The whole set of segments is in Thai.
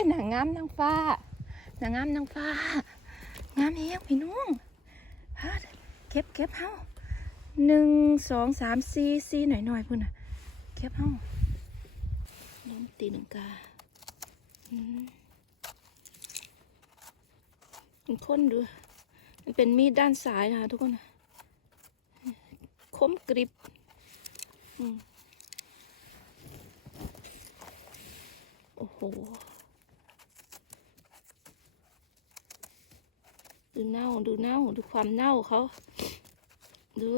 ายหนังงามนางฟ้า หนังงามนางฟ้า งามเฮียพี่น้องเก็บเก็บเฮาหนึ่งสองสามสี่สี่หน่อยหน่อยพุ่นน่ะ เก็บเฮาล้มตีหนังกาอืมมันค้นดูมันเป็นมีดด้านซ้ายนะคะทุกคนคมกริบอืมโอ้โห ดูเน่าดูเน่าดูความเน่าเขาดู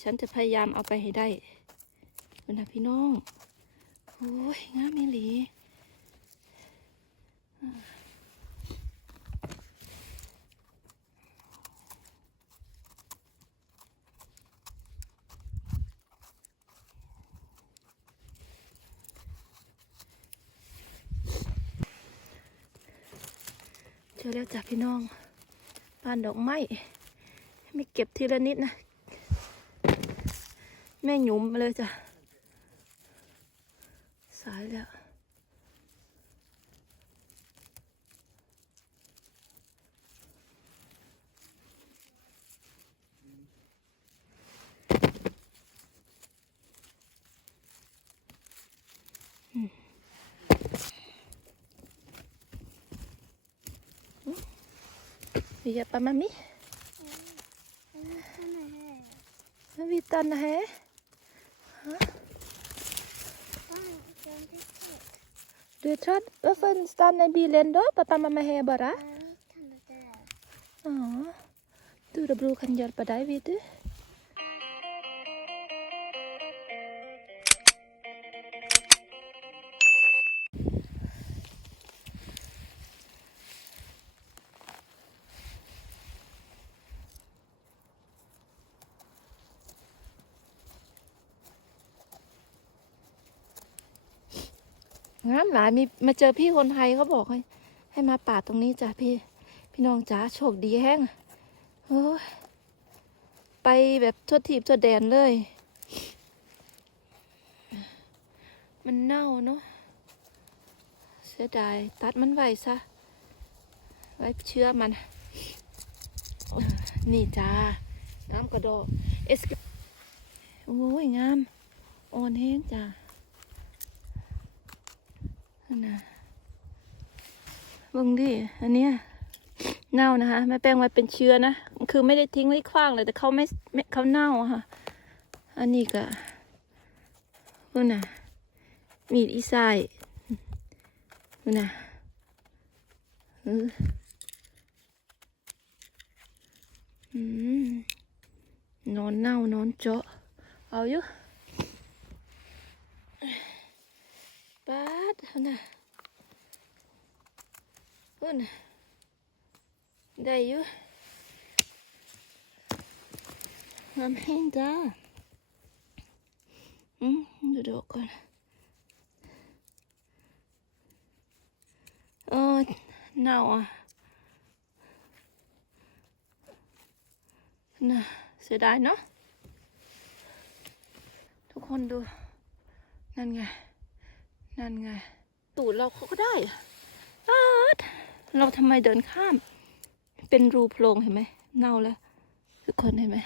ฉันจะพยายามเอาไปให้ได้เป็นนะพี่น้องโอ้ยงามอีหลีเจอแล้วจ้ะพี่น้อง บานดอกไม้ไม่เก็บทีละนิดนะ แม่หยุมมาเลยจ้ะ สายแล้ว Via pa mami. Vi stannar här. Du är trött? Varför stannar bilen då? Pappa och mamma är här bara? Ja. Du och bror kan hjälpa dig, vet du. งามหลายมีมาเจอพี่คนไทยเขาบอกให้ ให้มาป่าตรงนี้จ้ะพี่ พี่น้องจ๋าโชคดีแห้งโอ้ไปแบบทั่วทีบทั่วแดนเลย มันเน่าเนาะเสียดายตัดมันไว้ซะ ไว้เชื้อมัน นี่จ้างามกระโดดเอสโอ้ยงามอ่อนแห้งจ้า นะบงดิอันเนี้ยเน่านะคะแม่แป้งไว้เป็นเชื้อนะ คือไม่ได้ทิ้งไว้ขว้างเลยแต่เขาไม่ไม่เขาเน่าค่ะ อันนี้ก็นู่นน่ะ มีดอีไซนู่นน่ะอืมนอนเน่านอนเจาะเอาอยู่ ปาดเอาน่ะพุ่นได้อยู่งามแห้งจ้าอืมดูดอกก่อนเออเน่าอะน่ะเสียดายเนาะทุกคนดู นั่นไง นั่นไง ตูดเราเขาก็ได้อะอ๊าดเราทำไมเดินข้าม เป็นรูโพรงเห็นไหมเน่าแล้ว ทุกคนเห็นไหม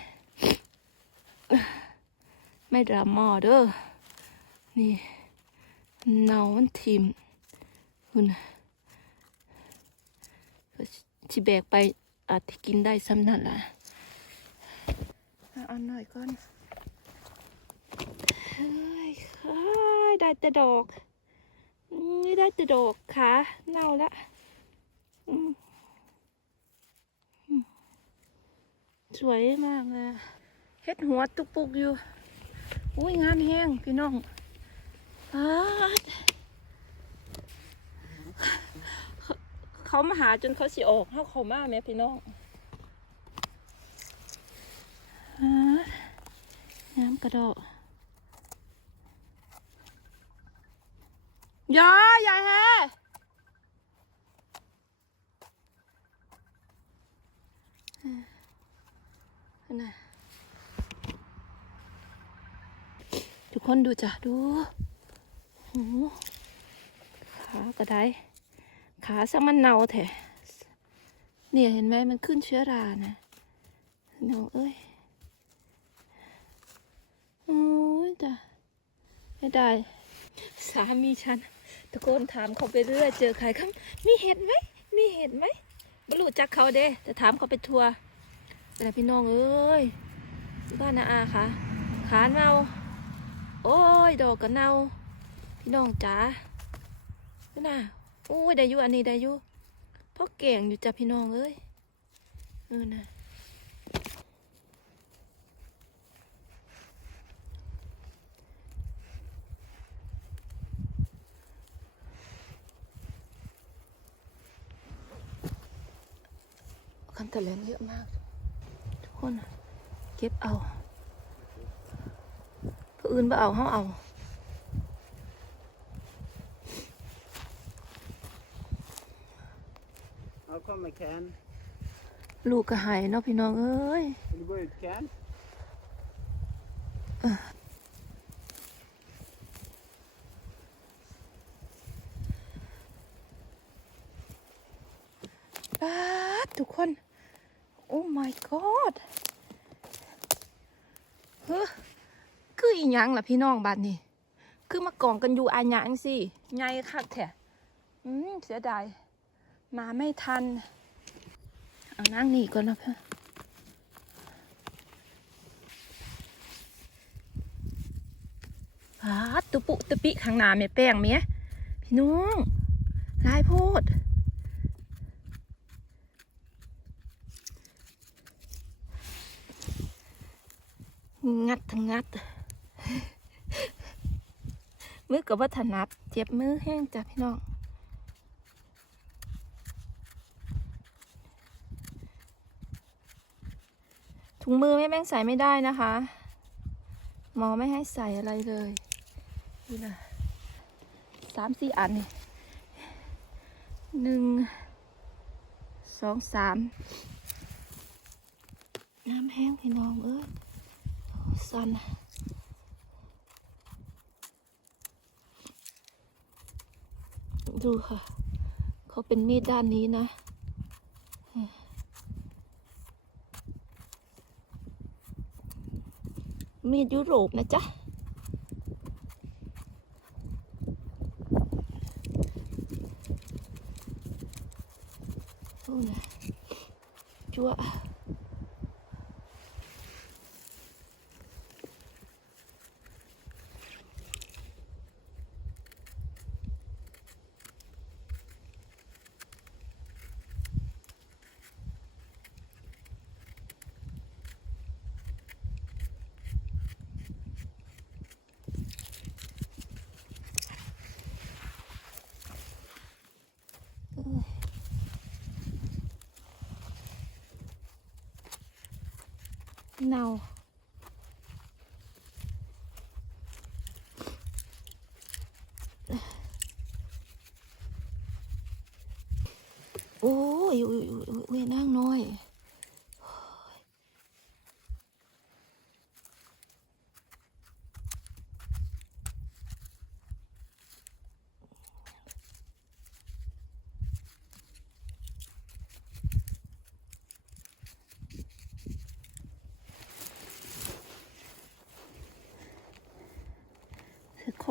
ไม่ดราม่าเด้อ นี่เน่ามันทิมคุณชิแบกไปอาจจะกินได้ซ้ำนั่นแหละเอาหน่อยก่อน เฮ้ยเฮ้ยได้แต่ดอก นี่ได้แต่ดอกขาเน่าละสวยมากเลยเฮ็ดหัวตุกปุกอยู่ อุ้ยงามแห้งพี่น้องอาเขามาหาจนเขาสิออกเขาเขามาแม่พี่น้องอาดงามกระโดด อย่าอย่าแฮนะทุกคนดูจ้ะดูโอ้โหขากระไดขาสักมันเนาแท้เนี่ยเห็นไหมมันขึ้นเชื้อรานะน้องเอ้ยโอ้ยจ้ะไม่ได้สามีฉันะโกนถามเขาไปเรื่อยเจอใครครับมีเห็ดไหมมีเห็ดไหมไม่รู้จักเขาเด้แต่ถามเขาไปทัวร์แต่พี่น้องเอ้ยบ้านนาอาค่ะขานเมาโอ้ยดอกกระเนาพี่น้องจ๋าพี่น่ะโอ้ยได้ยู่อันนี้ได้ยู่เพราะเก่งอยู่จ้ะพี่น้องเอ้ยเออนะ คันตะเลนเยอะมาก ทุกคนน่ะเก็บเอาผู้อื่นบ่เอาเฮาเอา How come I can? ลูกก็หายเนาะพี่น้องเอ้ย The bird can? ป๊าดทุกคน โอ้ my god เฮ้อคืออีหยังล่ะพี่น้องบ้านนี้ คือมากองกันอยู่อาหยังสิไงคักแท้อืมเสียดาย มาไม่ทัน เอานั่งนี่ก่อนนะเพื่อนป๊าตุปุตุปิข้างหน้าแม่แป้งเมียพี่น้องลายโพด งัดทั้งงัด มือกับว่าถนัดเจ็บมือแห้งจ้ะพี่น้องถุงมือแม่แม่งใส่ไม่ได้นะคะ หมอไม่ให้ใส่อะไรเลยนี่นะสามสี่อันนี่หนึ่งสองสามน้ำแห้งพี่น้องเอ้ย สันดูค่ะ เขาเป็นมีดด้านนี้นะ มีดยุโรปนะจ๊ะโอ้นะจั่ว เนาโอ้ยอุ้ยอุ้ยอุ้ยอุ้ยนั่งน้อย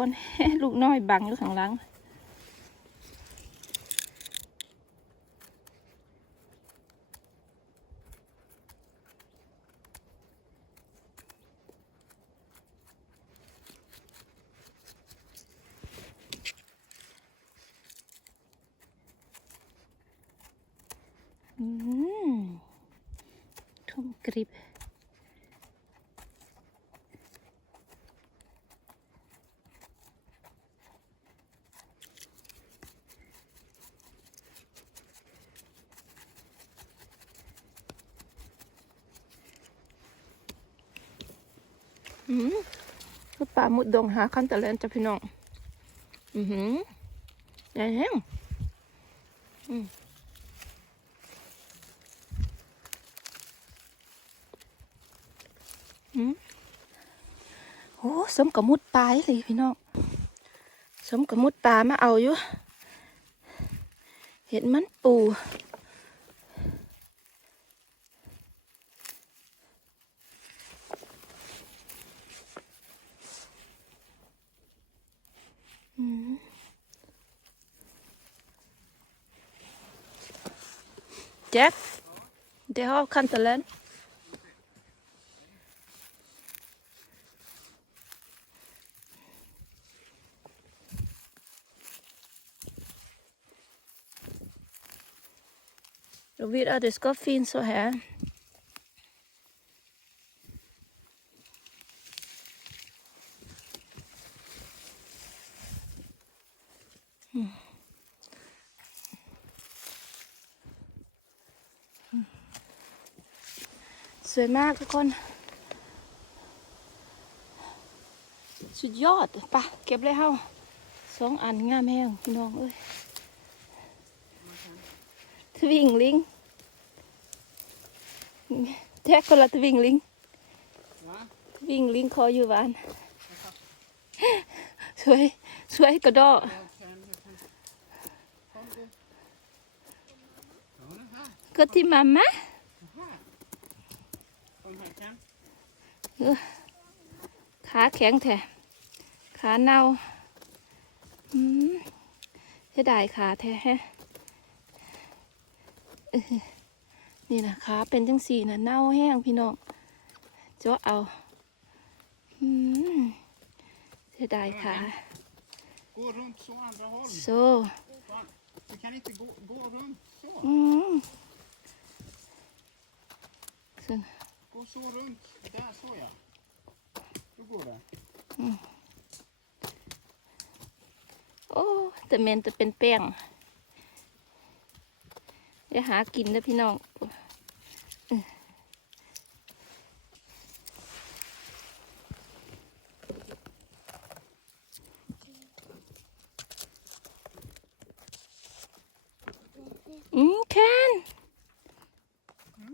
คน ลูกน้อยบังอยู่ข้างหลังอืมทุ่มกริบ อืมคือปลาห มุดดงหาคันตะเลนจ้ะพี่น้อง อือหือใหญ่แห้งอืมอืมโอ้สมกับมุดปลาเลยพี่น้อง สมกับมุดปลามาเอาอยู่ เห็ดมันปู อืมแจ็คเดี๋ยวเอาคันตะเลน Jag vill att det ska finnas så här. วยมากทุกคน สุดยอดปะเก็บเลยเฮาสองอันงามแห้งพี่น้องเอ้ยทวิงลิงแท็กคนละทวิงลิงทวิงลิงคออยู่บ้านสวยสวยกระดอก็ที่มามา Den här. Kom här Ken. ขาแข็งแท้ขาเน่าอืมเสียดายขาแท้แฮะเออนี่นะขาเป็นจังสี่นะเน่าแห้งพี่น้องเจาะเอาอืมเสียดายขา Gå runt så andra håll. โซ Fan, Du kan inte gå, gå runt så. อืมส่วน Gå så runt. Där, så ja. Då går det. โอ้แต่เมนจะเป็นแป้งจะหากินนะพี่น้องเอออืมแคน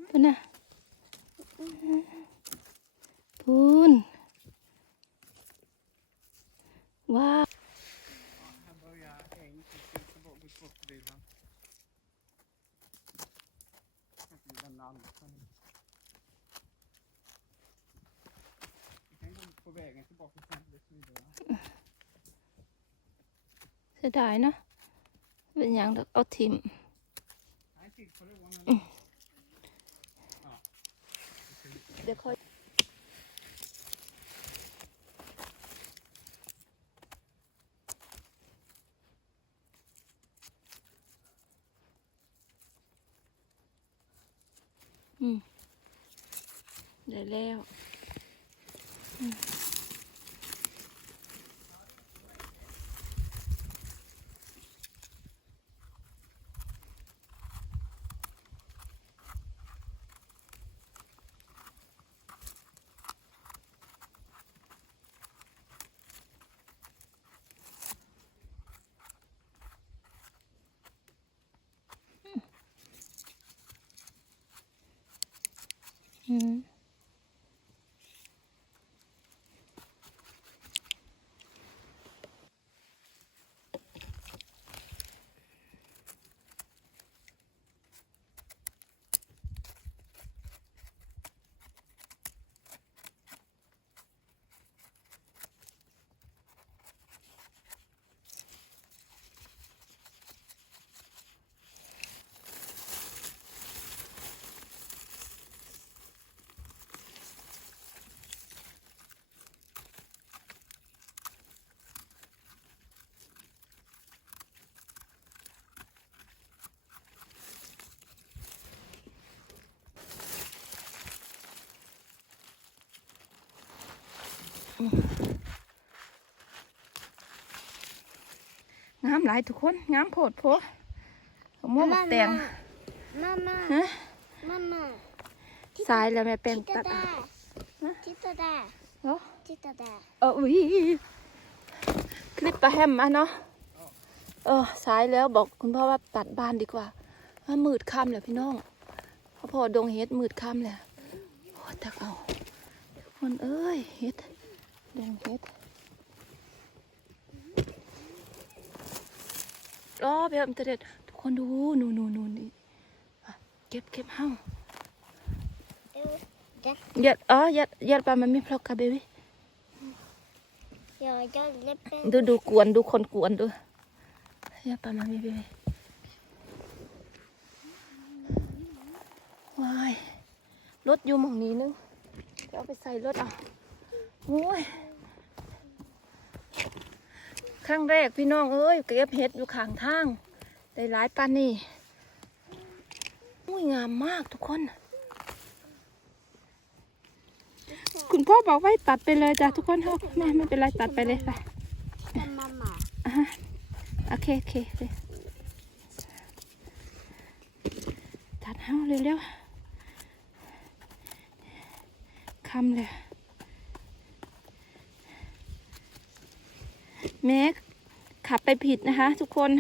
พูนนะพูนว้าว Här börjar äng. så ska vi ta bort- gå bort bilen. Jag kan lämna alla sen. Vi kan gå på vägen tillbaka sen. Det är vidare. เสียดายเนอะเป็นอย่างดอกเอาทิม Nej, till för det var en- เดี๋ยวค่อยอืมได้ แล้วอืม งามหลายทุกคน งามโพดโพเอาหม้วบักแตง Mamma, ฮะ mamma, สายแล้วแม่แปลง titta ตัด där. Va? Titta där. Ja. Titta där. เอออุ้ยคลิปปลาแฮมอะเนาะเออสายแล้วบอกคุณพ่อว่าตัดบ้านดีกว่าว่ามืดค่ำแล้วพี่น้องเพราะพอดงเฮ็ดมืดค่ำแล้วโอ้ตักเอาทุกคนเอ้ยเฮ็ด ดงเฮ็ดอ๋อแบบอินเทอร์เน็ตทุกคนดูนูนูนูนี่อะเก็บเก็บเฮา Jag, Hjälp, ja, hjälp, hjälpa mamma plocka baby. jag, jag läpper. ดูดูกวนดูคนกวนดู hjälpa mamma baby. ว้ายรถอยู่หมองนี้นึงเดี๋ยวเอาไปใส่รถเอาโอ้ยครั้งแรกพี่น้องเอ้ยเก็บเห็ดอยู่ข้างทางได้หลายปานนี่อุ้ยงามมากทุกคน คุณพ่อบอกไว้ตัดไปเลยจ้ะทุกคนเฮามาไม่เป็นไรตัดไปเลยไป Titta mamma. โอเคโอเคเลยตัดเฮาเร็วๆคำเลย แม็กขับไปผิดนะคะ ทุกคน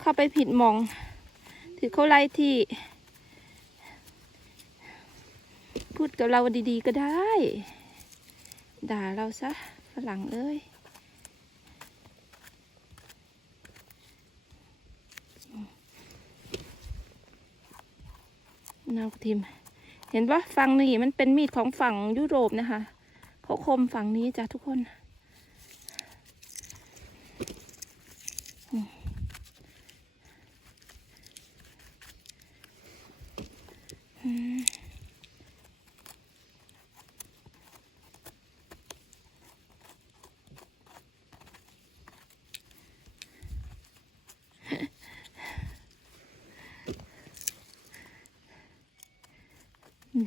เข้าไปผิดหมอง ถือเขาไล่ที่ พูดกับเราดีๆก็ได้ ด่าเราซะฝรั่งเอ้ยนาวทิมเห็นปะฝั่งนี้มันเป็นมีดของฝั่งยุโรปนะคะเขาคมฝั่งนี้จ้ะทุกคนอืมอืม น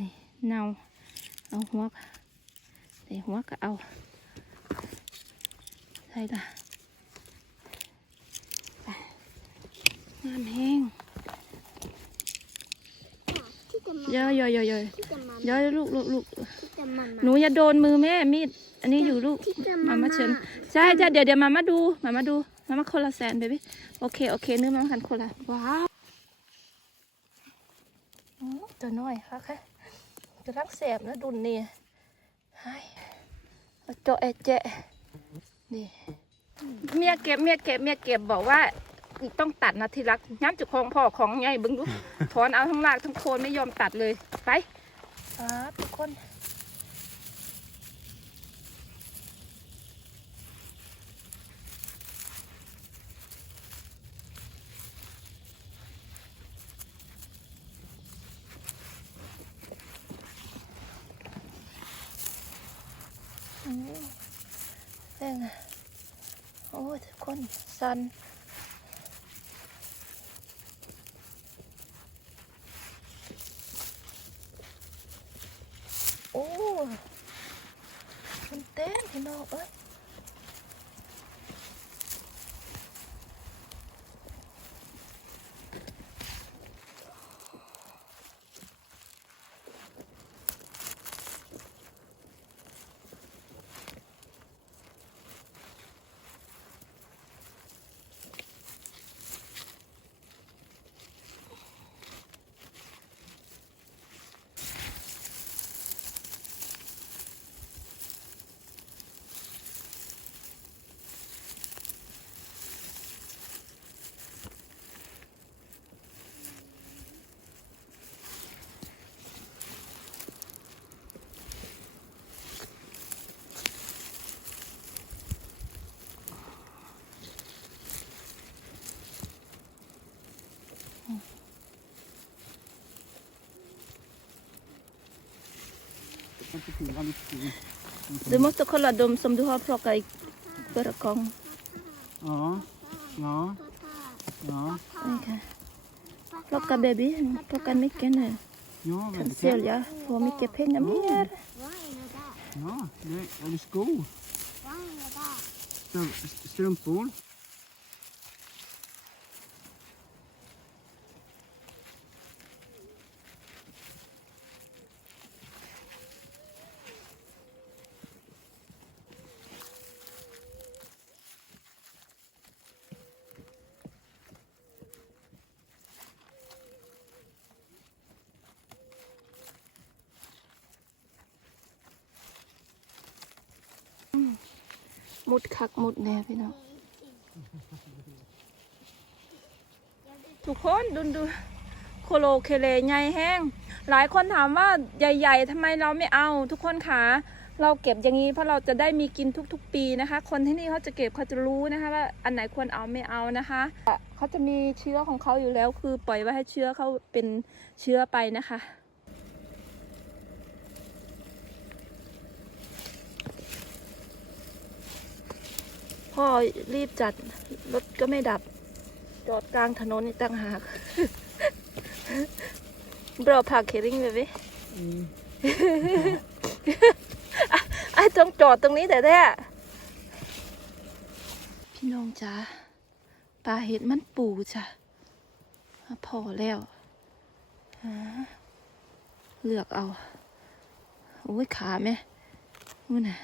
ี่เนาเอาหัวก็ใส่หัวก็เอาใส่ละไปงามแห้ง เย mamma. อะเยอะเยอะเยอะ Titta mamma. เยอะลูกลูกลูก Titta mamma. หนูอย่าโดนมือแม่มีดอันนี้อยู่ลูก Titta มา mamma. มาเชิญใช่จ้ะเดี๋ยวเดี๋ยวมามาดูมามาดูมามาคนละแสนเบบี้โอเคโอเคเนื้อมากันคนละว้าวอืมตัวน้อยค่ะค่ะกำลังแสบนะดุนนี่ให้เอาเจาะแอะแจะนี่เมียเก็บเมียเก็บเมียเก็บบอกว่า ต้องตัดนะที่รักย้ำจุกของพ่อของไงเบึงดูถอนเอาทั้งรากทั้งโคนไม่ยอมตัดเลยไปครับทุกคนอืมเร่งอะโอ้ยทุกคนสันโอ้มันเต้นพี่น้องเอ้ยดูมอสตคนละดมสมดูฮอพรอกไอเปิดกอง Ja, ja, ja, Pappa. นี่ค่ะพรอกกับเบบี้พรอกกันไม่เก่งเลย ja, คัน väldigt เซียล kul. ยาพอไม่เก็บเพลงยังไม่เ Vad är det där? Ja, det är det sko, Vad är det där? Strump- strumpor. มุดคักมุดแน่พี่น้องทุกคนดูดูโคโลเคเลใหญ่แห้ง หลายคนถามว่าใหญ่ๆทำไมเราไม่เอา ทุกคนคะเราเก็บอย่างนี้เพราะเราจะได้มีกินทุกๆ ปีนะคะ คนที่นี่เขาจะเก็บเขาจะรู้นะคะว่าอันไหนควรเอาไม่เอานะคะเขาจะมีเชื้อของเขาอยู่แล้วคือปล่อยไว้ให้เชื้อเขาเป็นเชื้อไปนะคะ พ่อรีบจัด รถก็ไม่ดับ จอดกลางถนนนี่ต่างหากบรอพาเคริงเลยเว้ยอืมไอ้ต้องจอดตรงนี้แต่แท้พี่น้องจ๋าปลาเห็ดมันปูจ้ะพอแล้วหาเลือกเอา โอ้ยขาแม่นู่นน่ะ